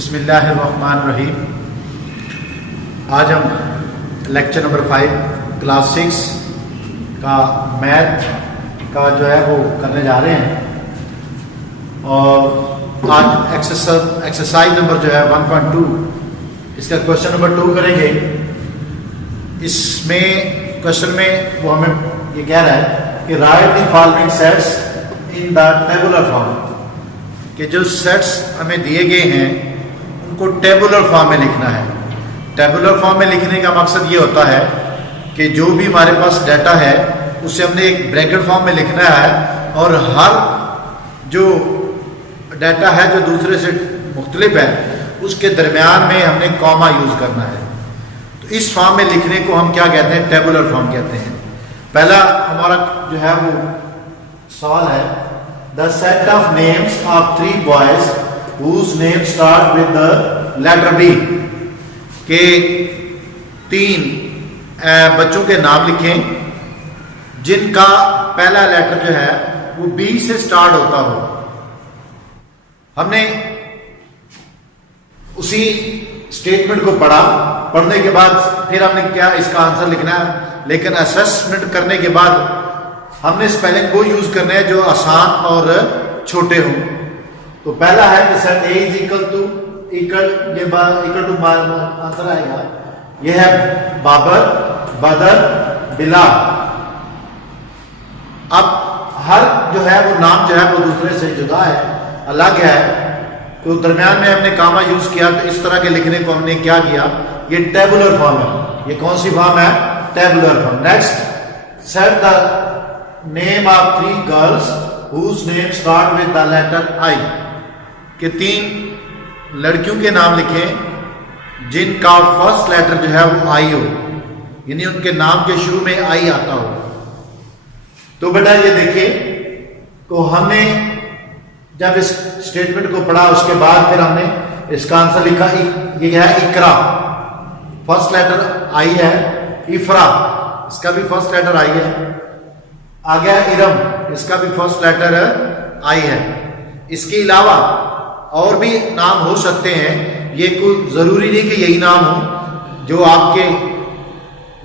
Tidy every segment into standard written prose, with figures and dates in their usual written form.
बिस्मिल्लाहिर्रहमानिर्रहीम। आज हम लेक्चर नंबर 5 क्लास 6 का मैथ का जो है वो करने जा रहे हैं और आज एक्सरसाइज नंबर जो है 1.2 इसका क्वेश्चन नंबर 2 करेंगे। इसमें क्वेश्चन में वो हमें ये कह रहा है कि right the following sets in the tabular form, कि जो सेट्स हमें दिए गए हैं उनको टेबुलर फॉर्म में लिखना है। टेबुलर फॉर्म में लिखने का मकसद ये होता है कि जो भी हमारे पास डाटा है उसे हमने एक ब्रैकेट फॉर्म में लिखना है और हर जो डाटा है जो दूसरे से मुख्तलिफ है उसके दरमियान में हमने कॉमा यूज करना है। तो इस फॉर्म में लिखने को हम क्या कहते हैं? टेबुलर फॉर्म कहते हैं। पहला हमारा जो है वो सवाल है, the set of names of 3 boys whose name start with the letter B, के 3 बच्चों के नाम लिखें जिनका पहला लेटर जो है वो B से स्टार्ट होता हो। हमने उसी स्टेटमेंट को पढ़ा, पढ़ने के बाद फिर हमने क्या इसका आंसर लिखना है, लेकिन असेसमेंट करने के बाद हमने स्पेलिंग वो यूज करने हैं जो आसान और छोटे हों। तो पहला है कि set A is equal to answer आएगा। यह है बाबर, बदर, बिलाल। अब हर जो है वो नाम जो है वो दूसरे से जुदा है, अलग है, तो दरमियान में हमने कामा यूज किया। तो इस तरह के लिखने को हमने क्या किया, ये टेबुलर फॉर्म है। ये कौन सी फॉर्म है? Tabular form. Next, set the name of 3 girls whose name start with the letter I, कि 3 लड़कियों के नाम लिखें जिनका फर्स्ट लेटर जो है वो आई हो, यानी उनके नाम के शुरू में आई आता हो। तो बेटा ये देखिए, तो हमने जब इस स्टेटमेंट को पढ़ा उसके बाद फिर हमने इसका आंसर लिखा। ये है इकरा, फर्स्ट लेटर आई है। इफरा, इसका भी फर्स्ट लेटर आई है। आ गया इरम, इसका भी फर्स्ट लेटर आई है। इसके अलावा और भी नाम हो सकते हैं, ये कोई जरूरी नहीं कि यही नाम हो जो आपके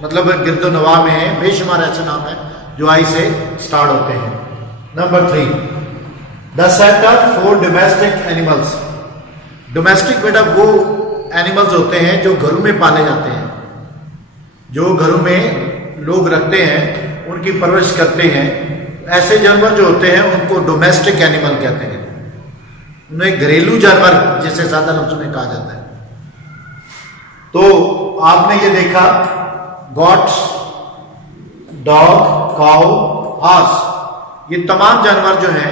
मतलब गिरदोनवा में है। बेशुमार ऐसे नाम है जो आई से स्टार्ट होते हैं। Number 3, the set of 4 domestic animals. Domestic बेटा वो एनिमल्स होते हैं जो घरों में पाले जाते हैं, जो घरों में लोग रखते हैं, उनकी परवरिश करते हैं। ऐसे जानवर जो होते हैं उनको डोमेस्टिक एनिमल कहते हैं। उन्हें घरेलू जानवर जिसे ज्यादा लफ्जों में कहा जाता है। तो आपने ये देखा, गॉट, डॉग, काऊ, हॉर्स, ये तमाम जानवर जो हैं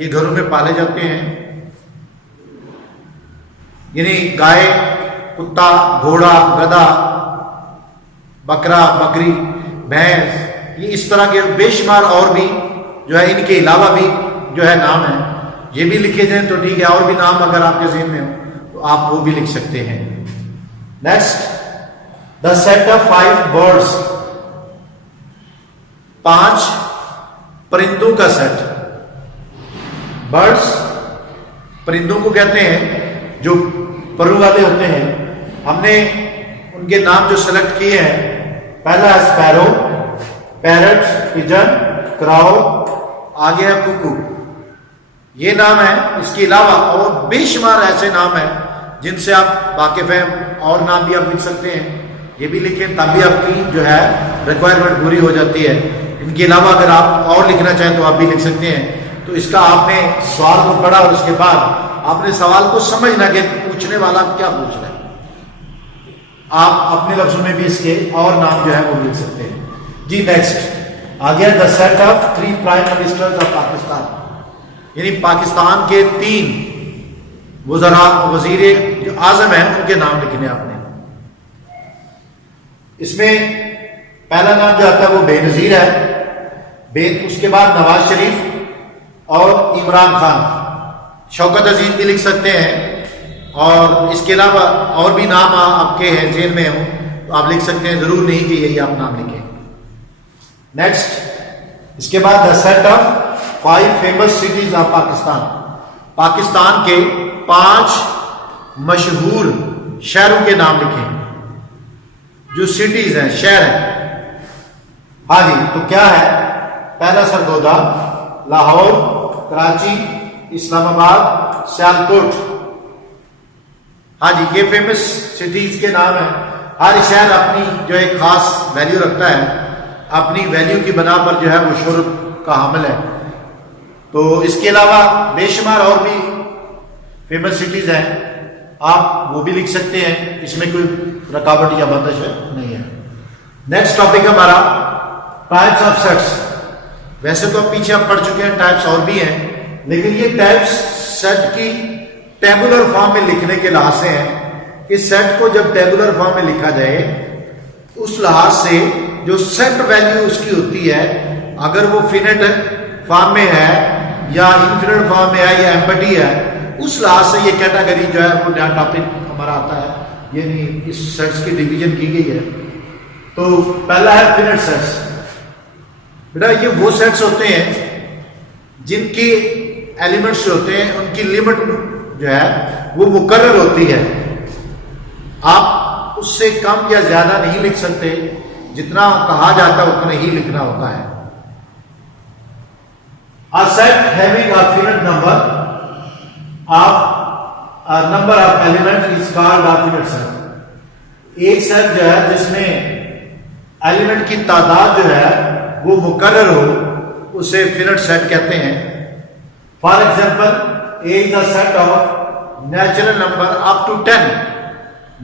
ये घरों में पाले जाते हैं, यानी गाय, कुत्ता, घोड़ा, गधा, बकरा, बकरी, भैंस, ये इस तरह के बेशुमार और भी जो है, इनके अलावा भी जो है नाम है। ये भी लिखे जाए तो ठीक है, और भी नाम अगर आपके ज़हन में हो तो आप वो भी लिख सकते हैं। Next, the set of 5 birds, 5 परिंदों का सेट। बर्ड्स परिंदों को कहते हैं जो परों वाले होते हैं। हमने उनके नाम जो सेलेक्ट किए हैं, पहला है स्पैरो, पैरट, पिजन, क्राउ, आगे है कुकू, ये नाम है। इसके अलावा और बेशुमार ऐसे नाम हैं जिनसे आप वाकिफ हैं, और नाम भी आप लिख सकते हैं। ये भी लिखें तब भी आपकी जो है रिक्वायरमेंट पूरी हो जाती है। इनके अलावा अगर आप और लिखना चाहें तो आप भी लिख सकते हैं। तो इसका आपने सवाल को पढ़ा और उसके बाद आपने सवाल को समझना कि पूछने वाला क्या पूछ रहा है। आप अपने लफ्जों में भी इसके और नाम जो है वो लिख सकते हैं जी। नेक्स्ट आ गया, the set of 3 prime ministers of Pakistan, यानी पाकिस्तान के 3 वजीर जो आजम हैं उनके नाम लिखने आपने। इसमें पहला नाम जो आता है वो बेनजीर है, उसके बाद नवाज शरीफ और इमरान खान। शौकत अजीज भी लिख सकते हैं, और इसके अलावा और भी नाम आपके हैं जेल में हो तो आप लिख सकते हैं, जरूर नहीं कि यही आप नाम लिखें। नेक्स्ट, इसके बाद the set of 5 famous cities of Pakistan, Pakistan के 5 मशहूर शहरों के नाम लिखें, जो सिटीज हैं, शहर हैं। हाँ जी, तो क्या है? पहला सरगोदा, लाहौर, कराची, इस्लामाबाद, सियालकोट। हाँ जी, ये फेमस सिटीज के नाम हैं। हर शहर अपनी जो एक खास वैल्यू रखता है, अपनी वैल्यू की बना पर जो है वो शोहरत का हामिल है। तो इसके अलावा बेशुमार और भी फेमस सिटीज हैं, आप वो भी लिख सकते हैं, इसमें कोई रुकावट या बंदिश नहीं है। नेक्स्ट टॉपिक हमारा टाइप्स ऑफ सेट्स। वैसे तो अब पीछे आप पढ़ चुके हैं, टाइप्स और भी हैं, लेकिन ये टाइप्स सेट की टेबुलर फॉर्म में लिखने के लिहाज से हैं कि सेट को जब टेबुलर फॉर्म में लिखा जाए, उस लिहाज से जो सेट वैल्यू उसकी होती है, अगर वो फिनिट फॉर्म में है या इनफिनिट फॉर्म में है या एम्पटी है, उस लिहाज से ये कैटेगरी जो है वो नया टॉपिक हमारा आता है, यानी इस सेट्स की डिवीजन की गई है। तो पहला है फिनिट सेट्स। बेटा ये वो सेट्स होते हैं जिनके एलिमेंट्स जो होते हैं उनकी लिमिट जो है वो मुकर्रर होती है। आप उससे कम या ज्यादा नहीं लिख सकते, जितना कहा जाता है उतना ही लिखना होता है। A set having a finite number of elements is called a finite set। एक सेट जो है जिसमें एलिमेंट की तादाद जो है वो मुकर्रर हो, उसे फिनिट सेट कहते हैं। For example, A is a set of natural number up to 10।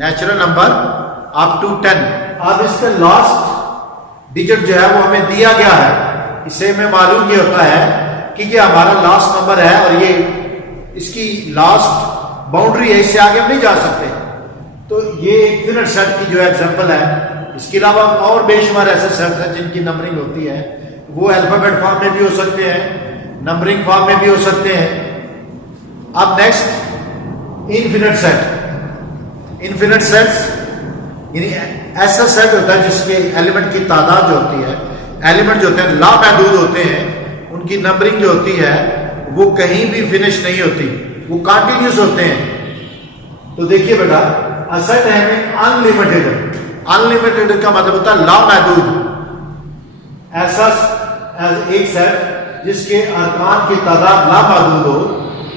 Natural number up to 10। अब इसका लास्ट डिजिट जो है वो हमें दिया गया है, इसे हमें मालूम ये होता है कि ये हमारा लास्ट नंबर है और ये इसकी लास्ट बाउंड्री है, इससे आगे हम नहीं जा सकते। तो ये एक फिनिट सेट की जो एग्जांपल है। इसके अलावा और बेशुमार ऐसे सेट्स हैं जिनकी नंबरिंग होती है, वो अल्फाबेट फॉर्म में भी हो सकते हैं, नंबरिंग फॉर्म में भी हो सकते हैं। अब next infinite set. Infinite sets यानी ऐसा सेट होता है जिसके एलिमेंट की तादाद जो होती है, एलिमेंट जो होते हैं लामहदूद होते हैं, उनकी नंबरिंग जो होती है वो कहीं भी फिनिश नहीं होती, वो कंटिन्यूस होते हैं। तो देखिए बेटा, a set having unlimited. Unlimited का मतलब होता है लामहदूद। ऐसा एक सेट जिसके अरकान की तादाद लामहदूद हो,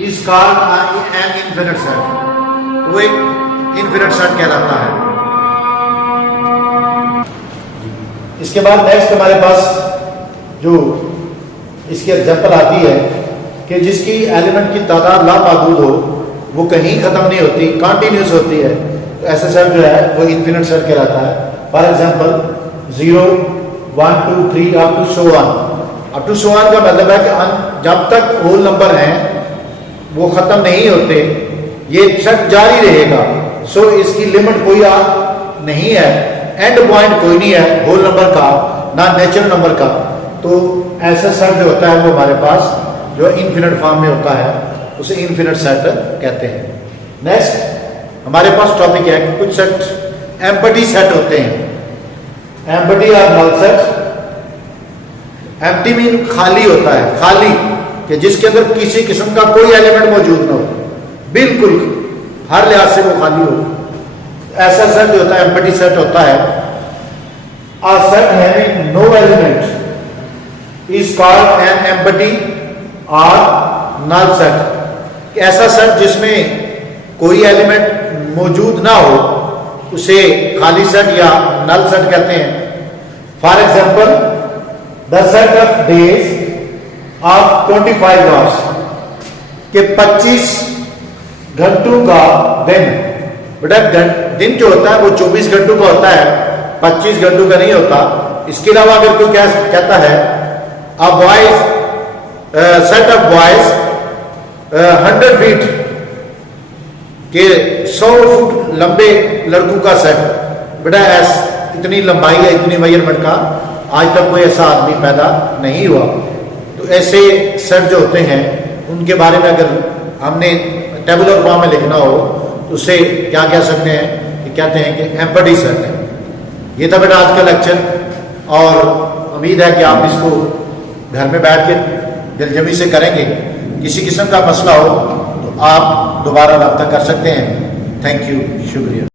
is called an infinite set. वो एक इनफिनिट सेट कहलाता है। इसके बाद नेक्स्ट हमारे पास जो इसकी एग्जांपल आती है कि जिसकी एलिमेंट की तादाद लामहदूद हो, वो कहीं खत्म नहीं होती, कंटिन्यूस होती है, तो ऐसा सेट जो है वो इनफिनिट सेट कहलाता है। For example 0 1 2 3 up to so on. Up to so on का मतलब है कि जब तक होल नंबर हैं वो खत्म नहीं होते, ये सेट जारी रहेगा। सो इसकी लिमिट कोई नहीं है, एंड पॉइंट कोई नहीं है होल नंबर का, ना नेचुरल नंबर का। तो ऐसा सेट जो होता है वो हमारे पास जो इनफिनिट फॉर्म में होता है, उसे इनफिनिट सेट कहते हैं। नेक्स्ट हमारे पास टॉपिक है कि कुछ सेट एम्प्टी सेट होते हैं। एम्प्टी और नल सेट। एम्प्टी मीन खाली होता है, खाली कि जिसके अंदर किसी किस्म का कोई एलिमेंट मौजूद ना हो, बिल्कुल हर लिहाज से वो खाली हो, ऐसा सेट जो होता है एम्प्टी सेट होता है। A set having no element is called an empty or null set। ऐसा सेट जिसमें कोई एलिमेंट मौजूद ना हो, उसे खाली सेट या नल सेट कहते हैं। For example, the set of days of 25 hours के 25 घंटों का दिन। बेटा दिन जो होता है वो 24 घंटों का होता है, 25 घंटों का नहीं होता। इसके अलावा अगर कोई क्या कहता है, a boys set of boys 100 feet के 100 फुट लंबे लड़कों का सेट। बेटा इतनी लंबाई है, इतनी मेजरमेंट का आज तक कोई ऐसा आदमी पैदा नहीं हुआ। तो ऐसे सेट जो होते हैं उनके बारे में अगर हमने टेबुलर फॉर्म में लिखना हो तो उसे क्या कह सकते हैं कि कहते हैं कि एम्प्टी सेट है। ये था बेटा आज का लेक्चर, और उम्मीद है कि आप इसको घर में बैठ के दिलजमी से करेंगे। किसी किस्म का मसला हो तो आप दोबारा रब्ता कर सकते हैं। थैंक यू, शुक्रिया।